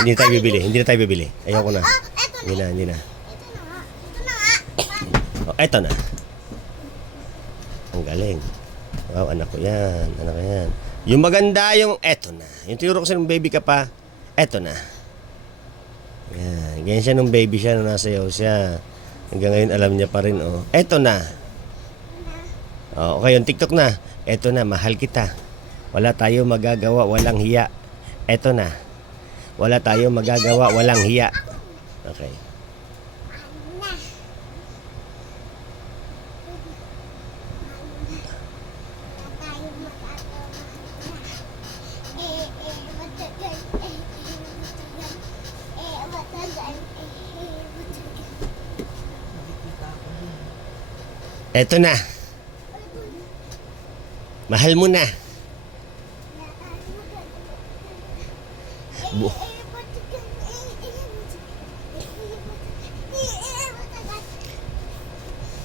Hindi na tayo bibili. Hindi na tayo bibili. Ayoko na. Hindi na, hindi na. Oh, eto na. Ang galing. Wow, anak ko yan. Anak ko yan. Yung maganda yung eto na. Yung tinuro ko sa nung baby ka pa, eto na. Yan. Ganyan siya nung baby siya, nung nasayaw siya. Hanggang ngayon alam niya pa rin, oh. Eto na. Oh, okay, yung TikTok na. Eto na, mahal kita. Wala tayo magagawa, walang hiya. Eto na. Wala tayo magagawa, walang hiya. Okay. Eto na. Mahal mo na.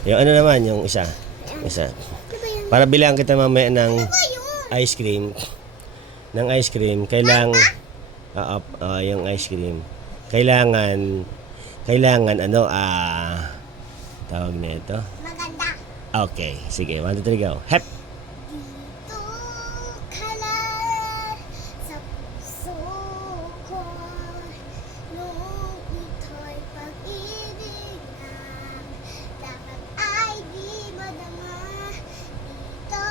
Yung ano naman, yung isa. Isa. Para bilang kita mamaya ng ice cream. Ng ice cream, kailangan yung ice cream. Kailangan tawag na ito. Maganda. Okay, sige. 1, 2, 3, go. Hep! Dito ka lang sa puso ko, nung ito'y pag-ibig na dapat ay di madama. Dito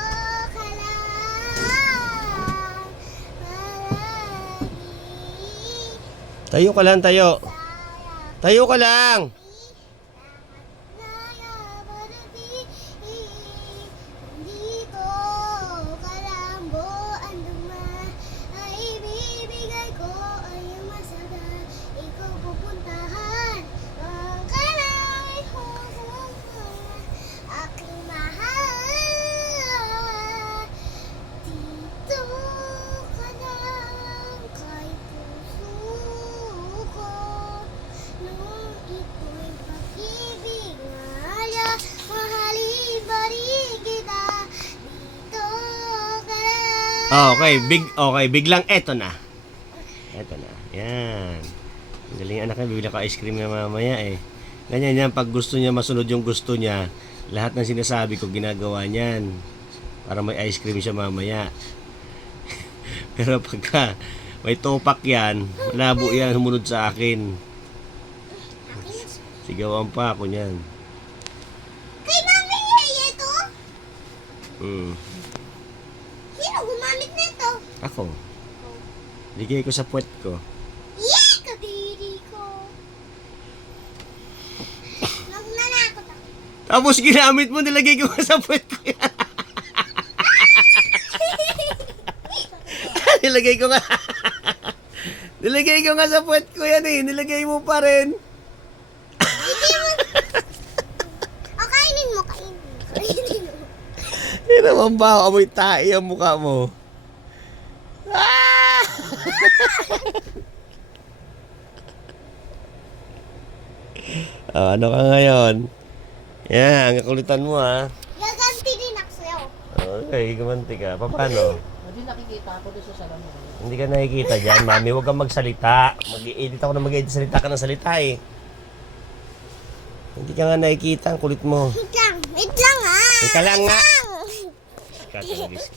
ka lang, palagi. Tayo ka lang, tayo. Tayo ka lang. Dito ka lang, buwan duman, ay ibibigay ko ay iyong masagal. Ikaw pupuntahan, ang kalay ko aking mahal. Dito ka lang, kay puso ko, nung ito'y pag-ibig nga, mahalin ba rin kita. Dito ka lang. Okay, biglang eto na. Eto na. Yan. Ang galing anak niya, bibili ko ice cream na mamaya eh. Ganyan yan, pag gusto niya masunod yung gusto niya, lahat ng sinasabi ko ginagawa niyan. Para may ice cream siya mamaya. Pero pagka may topak yan, malabo yan, humunod sa akin. Sigawan pa ako niyan. Kay Mami Yeye to? Sino gumamit nito? Ako. Ligay ko sa puwet ko. Yeah! Kadiri ko. Nagnanakot ako. Tapos ginamit mo, nilagay ko sa puwet ko yan. Nilagay ko nga. Nilagay ko nga sa puwet ko yan eh. Nilagay mo pa rin. O, kainin mo, kainin mo. Kainin mo. Yan naman ba? Amoy tae ang mukha mo. Ah! Ano ka ngayon? Yan, ang kakulitan mo ha. Gaganti din ako sa'yo. Okay, gumanti ka. Paano? Hindi nakikita ako doon sa salamin. Hindi ka nakikita dyan, mami. Huwag kang magsalita. Mag-i-edit ako na mag-edit. Salita ka ng salita eh. Hindi ka nga nakikita. Ang kulit mo. Wait lang. Wait lang, ha. Teka lang nga. Lang. Katulogis